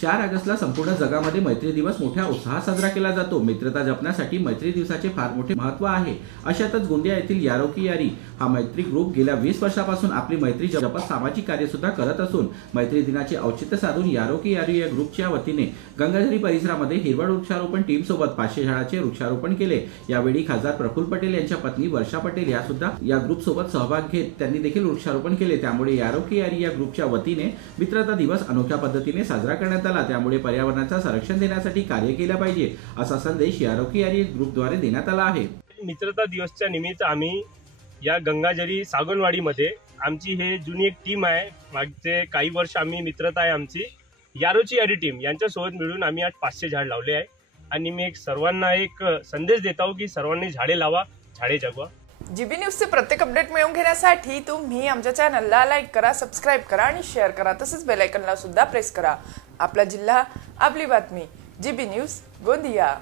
4 ऑगस्टला संपूर्ण जगामध्ये मैत्री दिवस मोठ्या उत्साहात साजरा केला जातो। मित्रता जपण्यासाठी मैत्री दिवसाचे फार मोठे महत्त्व आहे। अशातच गोंदिया येथील यारो की यारी हा मैत्री ग्रुप गेल्या 20 वर्षापासून आपली मैत्री जपत सामाजिक कार्य सुद्धा करत असून मैत्री दिनाचे औचित्य साधून यारो की यारी या ग्रुपच्या वतीने गंगाझरी परिसरामध्ये हिरवळ वृक्षारोपण टीम सोबत 500 झाडाचे वृक्षारोपण केले। यावेळी खासदार प्रफुल्ल पटेल यांच्या पत्नी वर्षा पटेल या सुद्धा या ग्रुप सोबत सहभाग घेत त्यांनी देखील वृक्षारोपण केले। त्यामुळे यारो की यारी या ग्रुपच्या वतीने मित्रता दिवस अनोख्या पद्धतीने साजरा करण्यात आला। त्यामुळे पर्यावरणाचे संरक्षण देण्यासाठी कार्य केले पाहिजे असा संदेश यारो की यारी ग्रुपद्वारे देण्यात आला आहे। मित्रता दिवसच्या निमित्त आम्ही या गंगाझरी सागणवाडीमध्ये आमची हे जुनी एक टीम आहे। मागचे काही वर्ष आम्ही मित्रता आहे आमची यारोची यारी टीम यांच्यासोबत मिळून आम्ही आज 500 झाड लावले आहे आणि मी सर्वांना एक संदेश देत आहो की सर्वांनी झाडे लावा, झाडे जगवा। जीबी न्यूजचे प्रत्येक अपडेट मिळवून घेण्यासाठी तुम्ही आमच्या चॅनलला लाईक करा, सबस्क्राइब करा आणि शेअर करा। तसेच बेल आयकॉनला सुद्धा प्रेस करा। आपला जिल्हा, आपली बातमी, जीबी न्यूज, गोंदिया।